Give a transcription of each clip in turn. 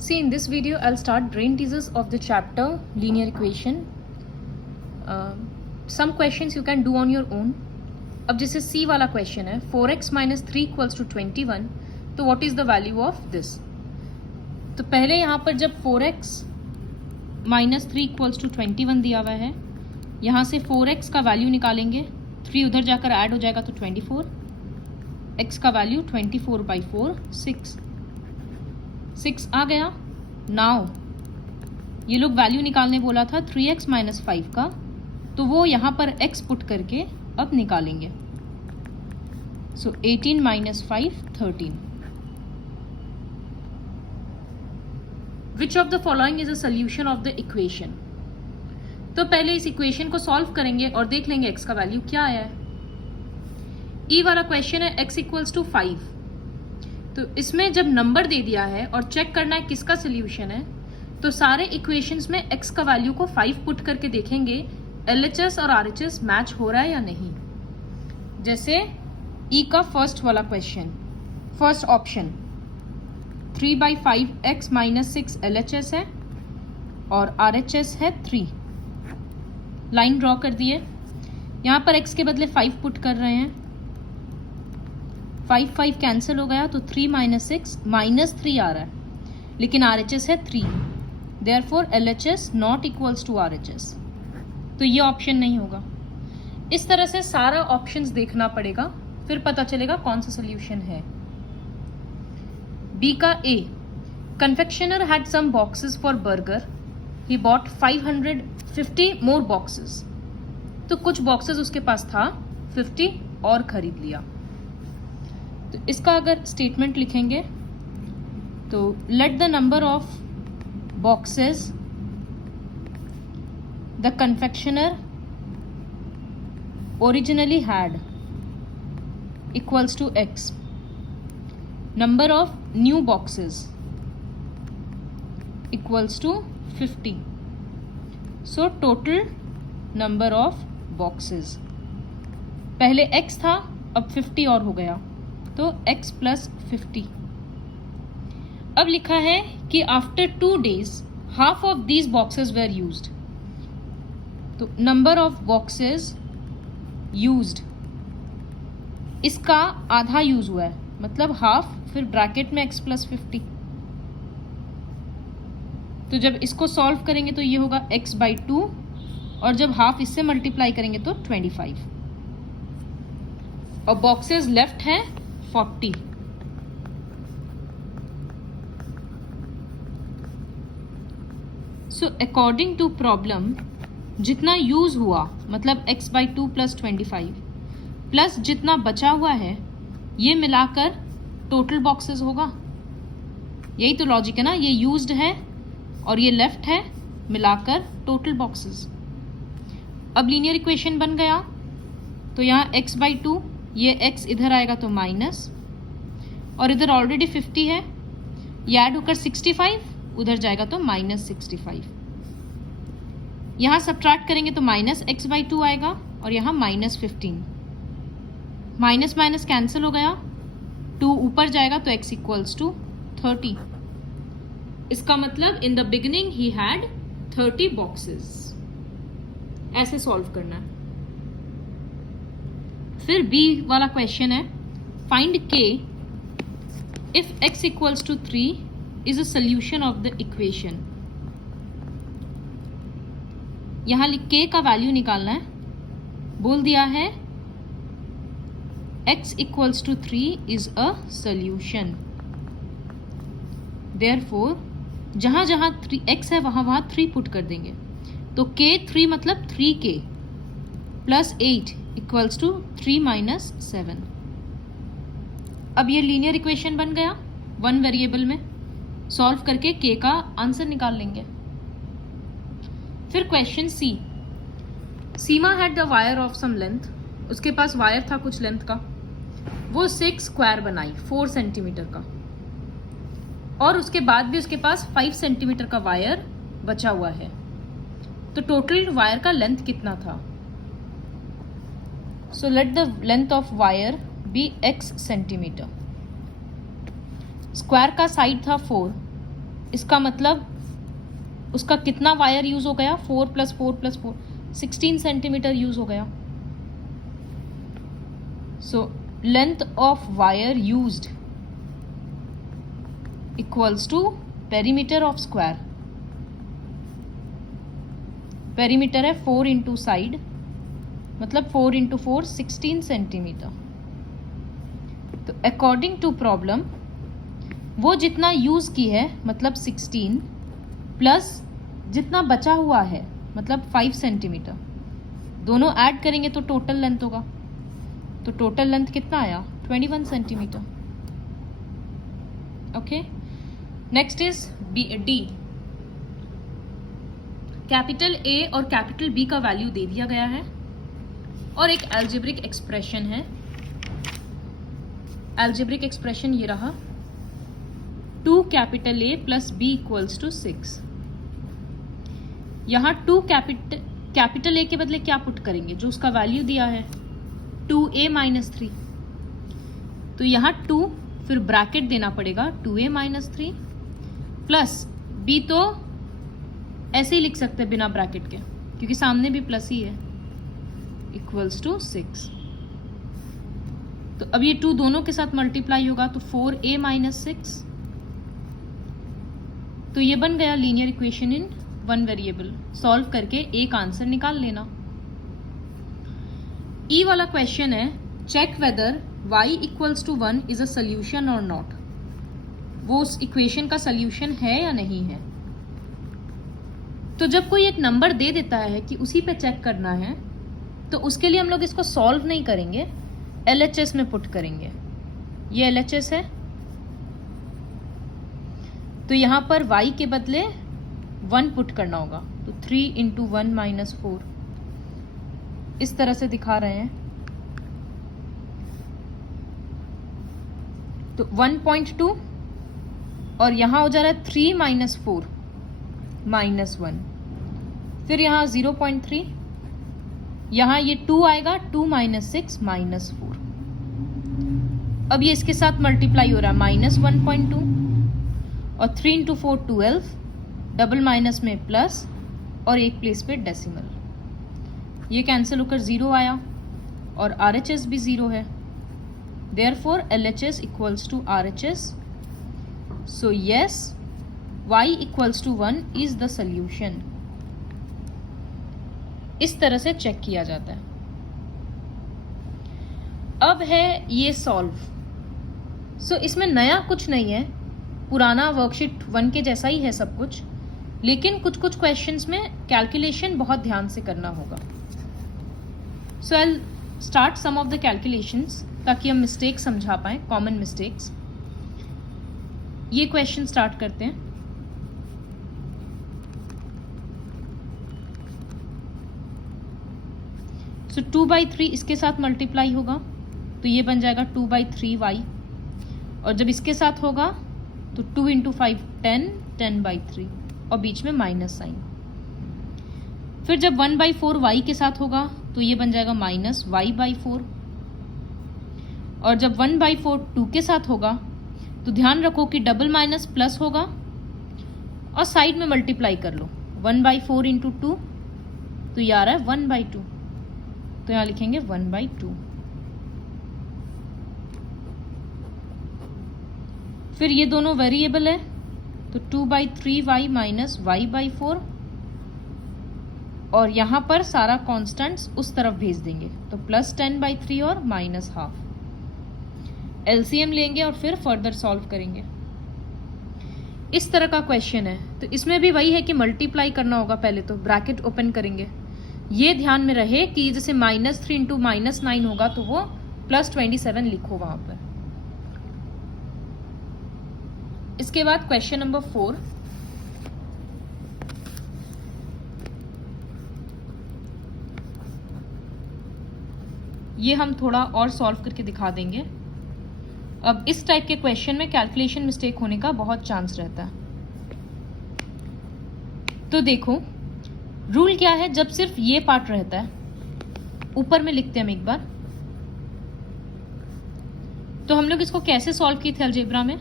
See, in this video, I'll start brain teasers of the chapter linear equation. Some questions you can do on your own. अब जैसे C वाला question है 4x minus 3 equals to 21, तो what is the value of this? तो पहले यहाँ पर जब 4x minus 3 equals to 21 दिया हुआ है, यहाँ से 4x का वैल्यू निकालेंगे, 3 उधर जाकर ऐड हो जाएगा तो 24, x का वैल्यू 24/4 6 आ गया. नाउ ये लोग वैल्यू निकालने बोला था 3x minus 5 का, तो वो यहाँ पर x पुट करके अब निकालेंगे. सो 18 minus 5 13. Which of the following is a solution of the equation? तो पहले इस इक्वेशन को सॉल्व करेंगे और देख लेंगे x का वैल्यू क्या आया है. ई वाला क्वेश्चन है x इक्वल्स टू 5. तो इसमें जब नंबर दे दिया है और चेक करना है किसका सोल्यूशन है, तो सारे इक्वेशंस में x का वैल्यू को 5 पुट करके देखेंगे LHS और RHS मैच हो रहा है या नहीं. जैसे ई का फर्स्ट वाला question, first option 3/5x minus 6 LHS है और RHS है 3. लाइन ड्रॉ कर दिए. यहाँ पर x के बदले 5 पुट कर रहे हैं. 5 कैंसिल हो गया तो 3 minus 6 -3 आ रहा है, लेकिन RHS है 3. Therefore LHS not equals to RHS. तो ये ऑप्शन नहीं होगा. इस तरह से सारा ऑप्शंस देखना पड़ेगा, फिर पता चलेगा कौन सा सोल्यूशन है. बी का A, confectioner had some boxes for burger, he bought 550 more boxes. तो कुछ बॉक्सेस उसके पास था, 50 और खरीद लिया. तो इसका अगर स्टेटमेंट लिखेंगे तो let the number of boxes the confectioner originally had equals to x, number of new boxes equals to 50. So total number of boxes, पहले x था अब 50 और हो गया, तो x प्लस 50. अब लिखा है कि after 2 days half of these boxes where used. तो नंबर ऑफ बॉक्सेस यूज्ड, इसका आधा यूज हुआ है, मतलब हाफ, फिर ब्रैकेट में x प्लस 50. तो जब इसको सॉल्व करेंगे तो ये होगा x/2, और जब हाफ इससे मल्टीप्लाई करेंगे तो 25. और बॉक्सेस लेफ्ट है 40. सो अकॉर्डिंग टू प्रॉब्लम, जितना यूज हुआ मतलब x/2 प्लस 25 प्लस जितना बचा हुआ है, ये मिलाकर टोटल बॉक्सेस होगा. यही तो लॉजिक है ना, ये यूज्ड है और ये लेफ्ट है, मिलाकर टोटल बॉक्सेस. अब लीनियर इक्वेशन बन गया. तो यहाँ x/2, ये x इधर आएगा तो माइनस, और इधर ऑलरेडी 50 है, ये ऐड होकर 65, उधर जाएगा तो -65. यहाँ सब्ट्रैक्ट करेंगे तो -x/2 आएगा, और यहाँ -15. माइनस माइनस कैंसिल हो गया, 2 ऊपर जाएगा तो x इक्वल्स टू 30. इसका मतलब इन द बिगिनिंग ही हैड 30 बॉक्सेस. ऐसे सॉल्व करना है. फिर बी वाला क्वेश्चन है find k if x equals to 3 is a solution of the equation. यहां k का वैल्यू निकालना है. बोल दिया है x equals to 3 is a solution. Therefore जहां जहां x है वहां वहां 3 पुट कर देंगे. तो k 3 मतलब 3k plus 8 equals to 3 minus 7. अब ये लीनियर इक्वेशन बन गया 1 वेरिएबल में. सॉल्व करके k का आंसर निकाल लेंगे. फिर question C, Seema had the wire of some length. उसके पास वायर था कुछ लेंथ का, वो 6 स्क्वायर बनाई 4 सेंटीमीटर का, और उसके बाद भी उसके पास 5 सेंटीमीटर का वायर बचा हुआ है. तो टोटल वायर का लेंथ कितना था. So let the length of wire be x centimetre. Square का साइड था 4, इसका मतलब उसका कितना वायर यूज हो गया, 4 + 4 + 4 16 सेंटीमीटर यूज हो गया. So length of wire used equals to perimeter of square. Perimeter है 4 इंटू साइड, मतलब 4 इंटू 4 16 सेंटीमीटर. तो अकॉर्डिंग टू प्रॉब्लम वो जितना यूज की है मतलब 16 प्लस जितना बचा हुआ है मतलब 5 सेंटीमीटर, दोनों ऐड करेंगे तो टोटल लेंथ होगा. तो टोटल लेंथ कितना आया, 21 centimetre. Okay, next is D. Capital A और कैपिटल बी का वैल्यू दे दिया गया है और एक अलजेब्रिक एक्सप्रेशन है. अलजेब्रिक एक्सप्रेशन ये रहा, 2 capital A plus B equals to 6. यहां 2 कैपिटल ए के बदले क्या पुट करेंगे, जो उसका वैल्यू दिया है 2a - 3. तो यहां 2 फिर ब्रैकेट देना पड़ेगा 2a - 3 प्लस b तो ऐसे ही लिख सकते हैं बिना ब्रैकेट के क्योंकि सामने भी प्लस ही है, इक्वल्स टू 6. तो अब ये 2 दोनों के साथ मल्टीप्लाई होगा तो 4a - 6. तो ये बन गया linear equation in 1 variable. Solve करके एक आंसर निकाल लेना. ई वाला क्वेश्चन है, check whether y equals to 1 is a solution और नॉट. वो उस इक्वेशन का सोल्यूशन है या नहीं है. तो जब कोई एक नंबर दे देता है कि उसी पे चेक करना है तो उसके लिए हम लोग इसको सॉल्व नहीं करेंगे, LHS में पुट करेंगे. ये LHS है. तो यहां पर y के बदले 1 पुट करना होगा. तो 3 इंटू 1 - 4 इस तरह से दिखा रहे हैं. तो 1.2 और यहां हो जा रहा है 3 - 4 - 1. फिर यहाँ 0.3, यहाँ ये 2 आएगा, 2 - 6 - 4. अब ये इसके साथ मल्टीप्लाई हो रहा है -1.2 और 3 इंटू 4 12, डबल माइनस में प्लस और एक प्लेस पे डेसिमल. ये कैंसिल होकर 0 आया और RHS भी 0 है. Therefore LHS equals to RHS. So yes, y equals to 1 is the solution. इस तरह से चेक किया जाता है. अब है ये सॉल्व. सो इसमें नया कुछ नहीं है, पुराना वर्कशीट 1 के जैसा ही है सब कुछ, लेकिन कुछ कुछ क्वेश्चंस में कैलकुलेशन बहुत ध्यान से करना होगा. So I will start some of the calculations ताकि हम मिस्टेक समझा पाए, कॉमन मिस्टेक्स. ये क्वेश्चन स्टार्ट करते हैं. सो 2/3 इसके साथ मल्टीप्लाई होगा तो ये बन जाएगा 2/3y. और जब इसके साथ होगा तो 2 इंटू 5 10, 10/3 और बीच में माइनस साइन. फिर जब 1/4 y के साथ होगा तो ये बन जाएगा -y/4. और जब 1/4 2 के साथ होगा तो ध्यान रखो कि डबल माइनस प्लस होगा और साइड में मल्टीप्लाई कर लो. 1/4 इंटू 2 तो ये आ रहा है 1/2, तो यहां लिखेंगे 1/2. फिर ये दोनों वेरिएबल है तो 2/3y - y/4 और यहां पर सारा कांस्टेंट्स उस तरफ भेज देंगे तो +10/3 और -12. LCM लेंगे और फिर फर्दर सॉल्व करेंगे. इस तरह का क्वेश्चन है. तो इसमें भी वही है कि मल्टीप्लाई करना होगा. पहले तो ब्रैकेट ओपन करेंगे. ये ध्यान में रहे कि जैसे -3 इंटू -9 होगा तो वो +27 लिखो वहां पर. इसके बाद क्वेश्चन नंबर 4. ये हम थोड़ा और सॉल्व करके दिखा देंगे. अब इस टाइप के क्वेश्चन में कैलकुलेशन मिस्टेक होने का बहुत चांस रहता है. तो देखो रूल क्या है, जब सिर्फ ये पार्ट रहता है, ऊपर में लिखते हैं हम एक बार. तो हम लोग इसको कैसे सॉल्व किए थे अलजेब्रा में,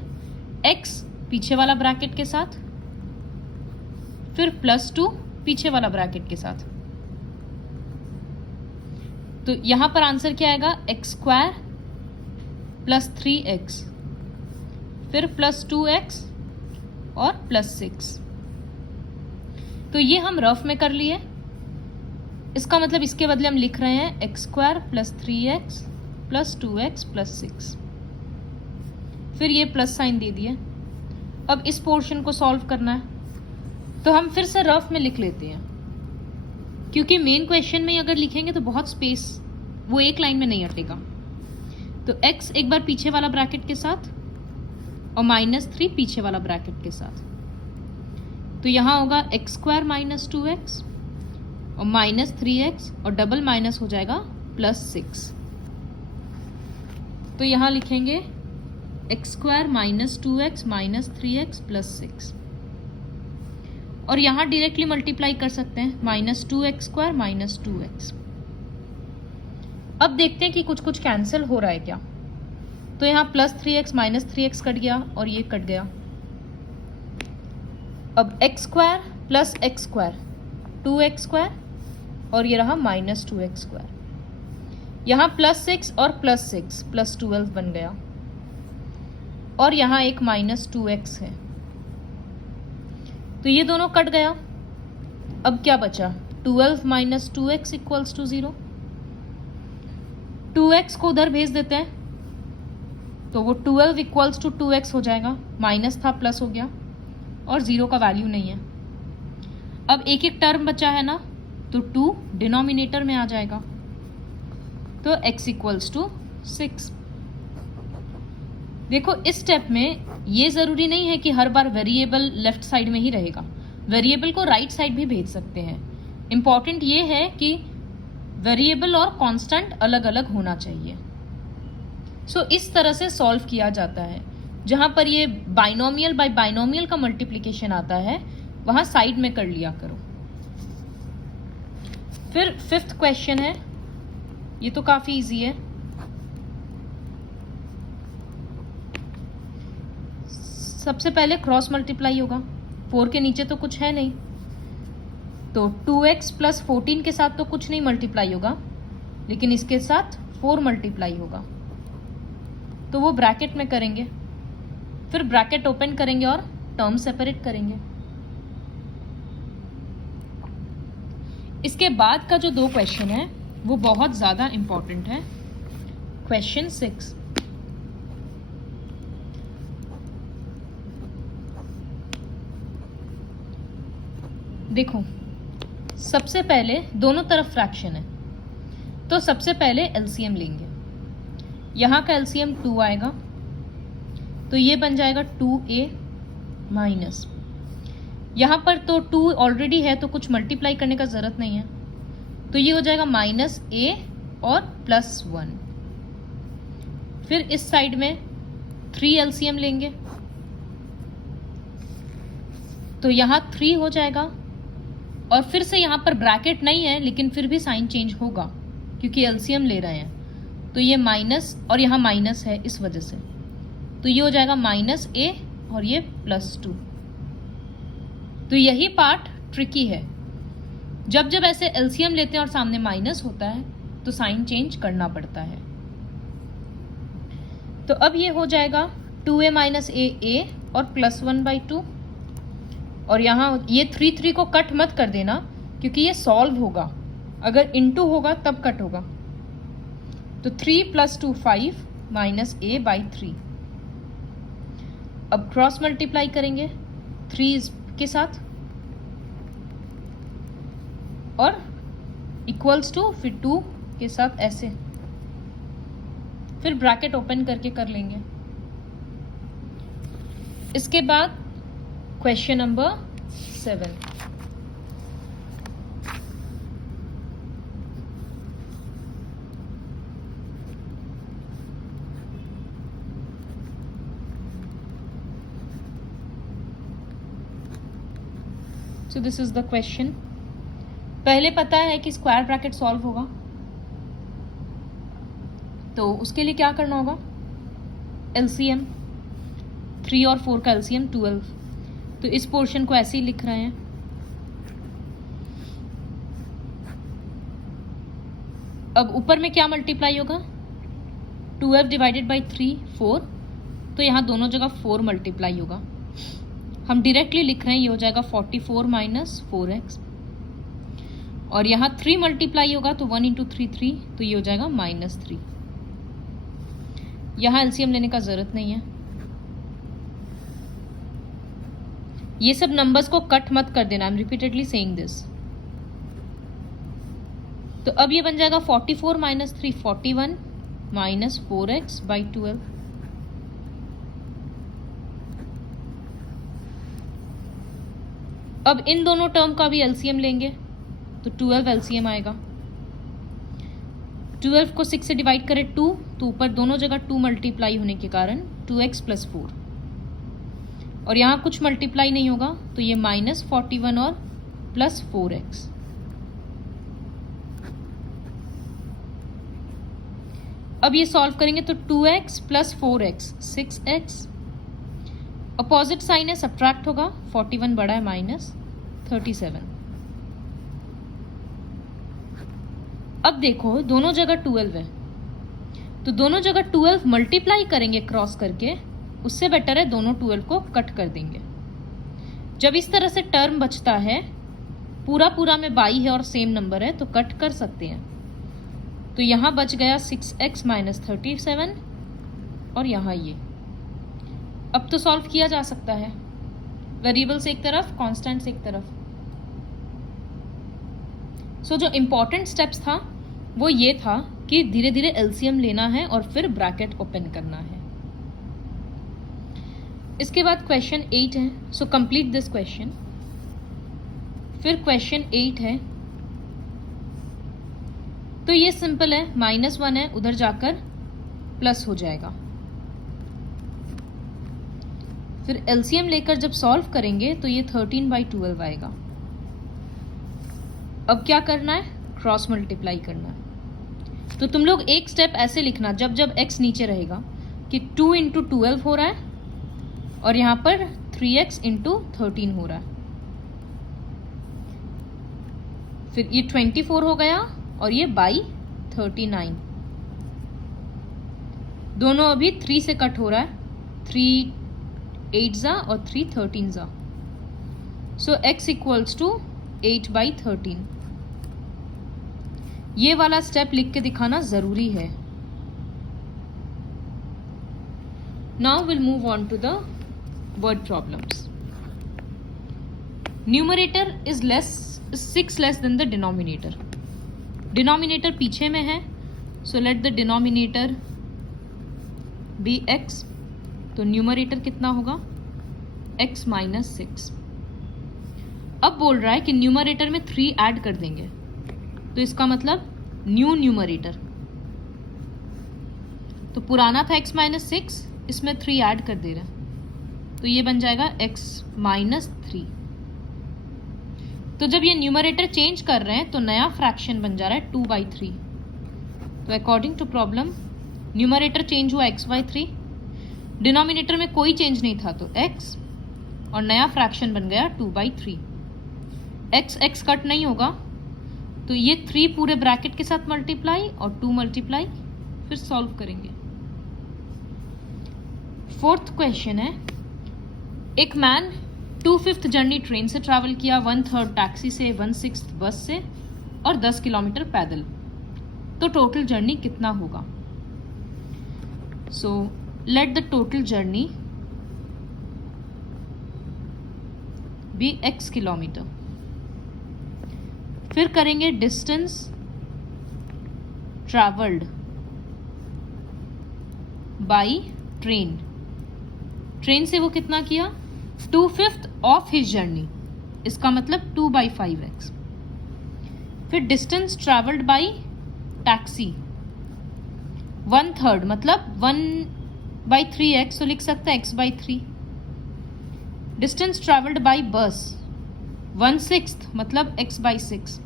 x पीछे वाला ब्रैकेट के साथ फिर +2 पीछे वाला ब्रैकेट के साथ। तो यहां पर आंसर क्या आएगा, x² + 3x, फिर +2x और +6। तो ये हम रफ में कर लिए। इसका मतलब इसके बदले हम लिख रहे हैं x² + 3x + 2x + 6, फिर ये प्लस साइन दे दिए। अब इस पोर्शन को सॉल्व करना है, तो हम फिर से रफ में लिख लेते हैं, क्योंकि मेन क्वेश्चन में अगर लिखेंगे तो बहुत स्पेस, वो एक लाइन में नहीं अटेगा। तो x एक बार पीछे वाला ब्रैकेट के साथ और -3 पीछे वाला ब्रैकेट के साथ। तो यहां होगा x² - 2x और -3x और डबल माइनस हो जाएगा +6। तो यहां लिखेंगे x² - 2x -3x +6, और यहां डायरेक्टली मल्टीप्लाई कर सकते हैं, -2x² - 2x। अब देखते हैं कि कुछ कुछ कैंसिल हो रहा है क्या। तो यहाँ +3x -3x कट गया और ये कट गया। अब x² + x² 2x² और ये रहा -2x²। यहाँ +6 और +6 +12 बन गया, और यहाँ एक -2x है, तो ये दोनों कट गया। अब क्या बचा, 12 - 2x = 0। 2x को उधर भेज देते हैं, तो वो 12 = 2x हो जाएगा, माइनस था प्लस हो गया, और 0 का वैल्यू नहीं है। अब एक एक टर्म बचा है ना, तो 2 डिनोमिनेटर में आ जाएगा, तो x = 6। देखो इस स्टेप में ये ज़रूरी नहीं है कि हर बार वेरिएबल लेफ्ट साइड में ही रहेगा, वेरिएबल को राइट साइड भी भेज सकते हैं। इम्पॉर्टेंट ये है कि वेरिएबल और कांस्टेंट अलग अलग होना चाहिए। सो इस तरह से सॉल्व किया जाता है। जहां पर ये बाइनोमियल बाय बाइनोमियल का मल्टीप्लिकेशन आता है, वहां साइड में कर लिया करो। फिर 5th क्वेश्चन है, ये तो काफी इजी है। सबसे पहले क्रॉस मल्टीप्लाई होगा, 4 के नीचे तो कुछ है नहीं, तो 2x + 14 के साथ तो कुछ नहीं मल्टीप्लाई होगा, लेकिन इसके साथ 4 मल्टीप्लाई होगा, तो वो ब्रैकेट में करेंगे, फिर ब्रैकेट ओपन करेंगे और टर्म सेपरेट करेंगे। इसके बाद का जो 2 क्वेश्चन है वो बहुत ज़्यादा इंपॉर्टेंट है। क्वेश्चन 6, देखो सबसे पहले दोनों तरफ फ्रैक्शन है, तो सबसे पहले एलसीएम लेंगे। यहाँ का एलसीएम 2 आएगा, तो ये बन जाएगा 2a माइनस, यहाँ पर तो 2 ऑलरेडी है तो कुछ मल्टीप्लाई करने का ज़रूरत नहीं है, तो ये हो जाएगा -a और +1। फिर इस साइड में 3 एलसीएम लेंगे, तो यहाँ 3 हो जाएगा, और फिर से यहाँ पर ब्रैकेट नहीं है लेकिन फिर भी साइन चेंज होगा क्योंकि एलसीएम ले रहे हैं, तो ये माइनस और यहाँ माइनस है इस वजह से, तो ये हो जाएगा -a और ये +2। तो यही पार्ट ट्रिकी है, जब जब ऐसे एलसीएम लेते हैं और सामने माइनस होता है तो साइन चेंज करना पड़ता है। तो अब ये हो जाएगा 2a - a और +1/2, और यहाँ ये 3 को कट मत कर देना क्योंकि ये सॉल्व होगा, अगर इनटू होगा तब कट होगा। तो 3 + 2 5 -a/3। अब क्रॉस मल्टीप्लाई करेंगे 3 के साथ और इक्वल्स टू फिर 2 के साथ ऐसे, फिर ब्रैकेट ओपन करके कर लेंगे। इसके बाद question number 7, so this is the question. पहले पता है कि स्क्वायर ब्रैकेट सॉल्व होगा, तो उसके लिए क्या करना होगा, एलसीएम 3 और 4 का एलसीएम 12, तो इस पोर्शन को ऐसे ही लिख रहे हैं अब ऊपर में क्या मल्टीप्लाई होगा, 12 डिवाइडेड बाई 3 4, तो यहाँ दोनों जगह 4 मल्टीप्लाई होगा। हम डायरेक्टली लिख रहे हैं, ये हो जाएगा 44 माइनस 4x, और यहाँ 3 मल्टीप्लाई होगा तो 1 इंटू 3 3, तो ये हो जाएगा -3। यहाँ एलसीएम लेने का जरूरत नहीं है। ये सब नंबर्स को कट मत कर देना, I am repeatedly saying this. तो अब ये बन जाएगा 44 माइनस 3 41 माइनस 4x बाई 12। अब इन दोनों टर्म का भी एलसीएम लेंगे तो 12 एलसीएम आएगा। 12 को 6 से डिवाइड करें 2, तो ऊपर दोनों जगह 2 मल्टीप्लाई होने के कारण 2x प्लस 4, और यहाँ कुछ मल्टीप्लाई नहीं होगा तो ये -41 और प्लस 4x। अब ये सॉल्व करेंगे तो 2x plus 4x 6x, opposite sign है सब्ट्रैक्ट होगा, 41 बड़ा है -37। अब देखो दोनों जगह 12 है, तो दोनों जगह 12 मल्टीप्लाई करेंगे क्रॉस करके, उससे बेटर है दोनों 12 को कट कर देंगे। जब इस तरह से टर्म बचता है, पूरा पूरा में बाई है और सेम नंबर है, तो कट कर सकते हैं। तो यहाँ बच गया 6x माइनस 37, और यहाँ ये। अब तो सॉल्व किया जा सकता है, वेरिएबल्स एक तरफ, कॉन्स्टेंट्स एक तरफ। सो जो इम्पॉर्टेंट स्टेप्स था वो ये था कि धीरे धीरे एलसीएम लेना है और फिर ब्रैकेट ओपन करना है। इसके बाद क्वेश्चन 8 है, सो कंप्लीट दिस क्वेश्चन। फिर क्वेश्चन 8 है, तो ये सिंपल है, -1 है, उधर जाकर प्लस हो जाएगा। फिर एलसीएम लेकर जब सॉल्व करेंगे तो ये 13/12 आएगा। अब क्या करना है, क्रॉस मल्टीप्लाई करना है। तो तुम लोग एक स्टेप ऐसे लिखना, जब जब x नीचे रहेगा, कि 2 इंटू 12 हो रहा है और यहाँ पर 3x इंटू 13 हो रहा है। फिर ये 24 हो गया और ये बाई 39, दोनों अभी 3 से कट हो रहा है, 3 8 जा और 3 13 जा। So x equals to 8/13। ये वाला स्टेप लिख के दिखाना जरूरी है। Now will move on to the word problems. Numerator is 6 less than the denominator. Denominator पीछे में है, so let the denominator be x। तो न्यूमरेटर कितना होगा, x माइनस 6। अब बोल रहा है कि न्यूमरेटर में 3 ऐड कर देंगे, तो इसका मतलब न्यू न्यूमरेटर। तो पुराना था x माइनस 6, इसमें 3 ऐड कर दे रहे हैं, तो ये बन जाएगा x माइनस 3। तो जब ये न्यूमरेटर चेंज कर रहे हैं तो नया फ्रैक्शन बन जा रहा है 2/3। तो according to problem numerator change हुआ x/3, डिनोमिनेटर में कोई चेंज नहीं था तो x, और नया फ्रैक्शन बन गया 2/3। x कट नहीं होगा, तो ये 3 पूरे ब्रैकेट के साथ मल्टीप्लाई और 2 मल्टीप्लाई, फिर सॉल्व करेंगे। 4th क्वेश्चन है, एक मैन 2/5 जर्नी ट्रेन से ट्रैवल किया, 1/3 टैक्सी से, 1/6 बस से और 10 किलोमीटर पैदल। तो टोटल जर्नी कितना होगा? So let the total journey be x kilometre. फिर करेंगे distance travelled by train. Train से वो कितना किया, 2/5 ऑफ हिज जर्नी, इसका मतलब 2/5x। फिर डिस्टेंस ट्रैवल्ड बाई टैक्सी 1/3, मतलब 1/3x, तो लिख सकते हैं x/3। Distance travelled by bus 1/6, मतलब x/6।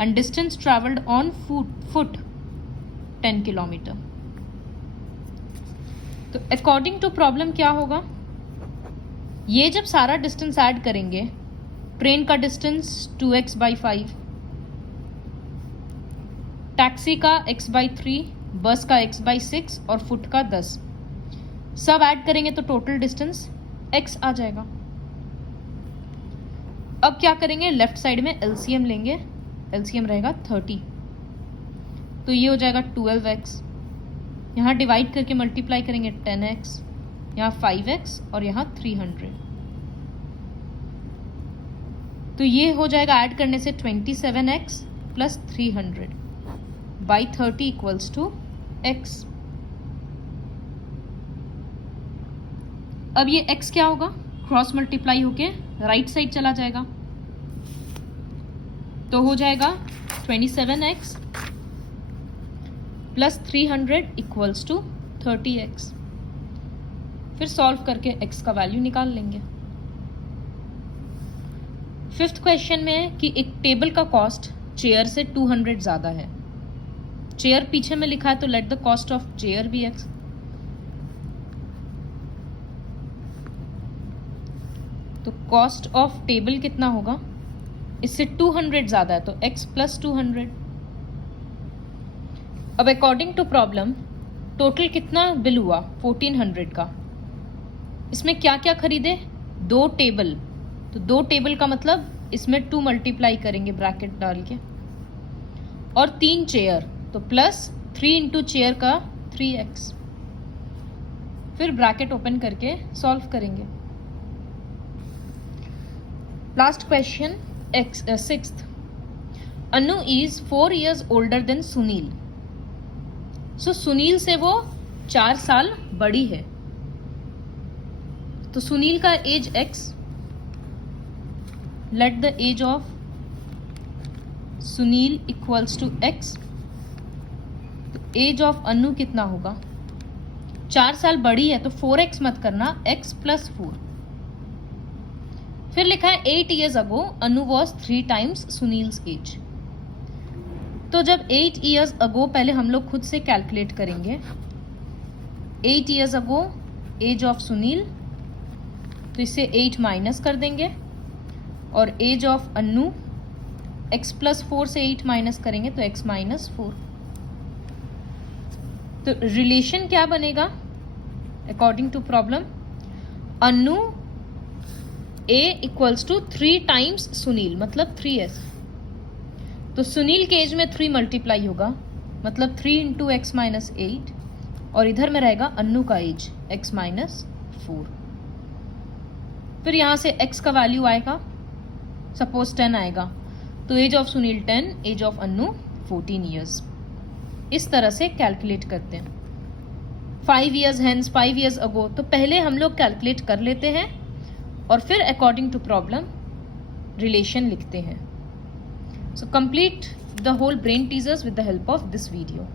And distance travelled on foot 10 kilometre. तो अकॉर्डिंग टू प्रॉब्लम क्या होगा, ये जब सारा डिस्टेंस ऐड करेंगे, ट्रेन का डिस्टेंस 2x/5, टैक्सी का x/3, बस का x/6 और फुट का 10, सब ऐड करेंगे तो टोटल डिस्टेंस x आ जाएगा। अब क्या करेंगे, लेफ्ट साइड में एलसीएम लेंगे, एलसीएम रहेगा 30, तो ये हो जाएगा 12x, यहाँ डिवाइड करके मल्टीप्लाई करेंगे 10x, यहाँ 5x और यहाँ 300, तो ये हो जाएगा ऐड करने से 27x plus 300 by 30 equals to x। अब ये x क्या होगा, क्रॉस मल्टीप्लाई होके राइट साइड चला जाएगा, तो हो जाएगा 27x plus 300 equals to 30x। फिर सॉल्व करके x का वैल्यू निकाल लेंगे। फिफ्थ क्वेश्चन में है कि एक टेबल का कॉस्ट चेयर से 200 ज़्यादा है। चेयर पीछे में लिखा है तो let the cost of chair be x। तो कॉस्ट ऑफ टेबल कितना होगा, इससे 200 ज़्यादा है तो x प्लस 200। अब अकॉर्डिंग टू प्रॉब्लम टोटल कितना बिल हुआ 1400 का। इसमें क्या क्या खरीदे, 2 टेबल, तो 2 टेबल का मतलब इसमें 2 मल्टीप्लाई करेंगे ब्रैकेट डाल के, और 3 चेयर, तो प्लस 3 इंटू चेयर का 3x। फिर ब्रैकेट ओपन करके सॉल्व करेंगे। Last question sixth, Anu is 4 years older than Sunil. So Sunil से वो 4 साल बड़ी है, तो सुनील का age x, let the age of Sunil equals to x। तो एज ऑफ अनु कितना होगा, 4 साल बड़ी है तो 4x मत करना, x प्लस 4। फिर लिखा है 8 years ago Anu was 3 times Sunil's age. तो जब 8 years अगो, पहले हम लोग खुद से कैलकुलेट करेंगे। 8 years ago age of Sunil, तो इससे 8 माइनस कर देंगे, और age of Anu x plus 4 से 8 माइनस करेंगे तो x माइनस 4। तो रिलेशन क्या बनेगा according to problem, Anu a equals to 3 times Sunil, मतलब 3s। तो सुनील के एज में 3 मल्टीप्लाई होगा, मतलब 3 इंटू एक्स माइनस 8, और इधर में रहेगा अनु का एज x माइनस 4। फिर यहाँ से x का वैल्यू आएगा, सपोज 10 आएगा, तो age of Sunil 10, age of Anu 14 years। इस तरह से कैलकुलेट करते हैं। 5 years हेंस, 5 years अगो, तो पहले हम लोग कैलकुलेट कर लेते हैं और फिर अकॉर्डिंग टू प्रॉब्लम रिलेशन लिखते हैं। So complete the whole brain teasers with the help of this video.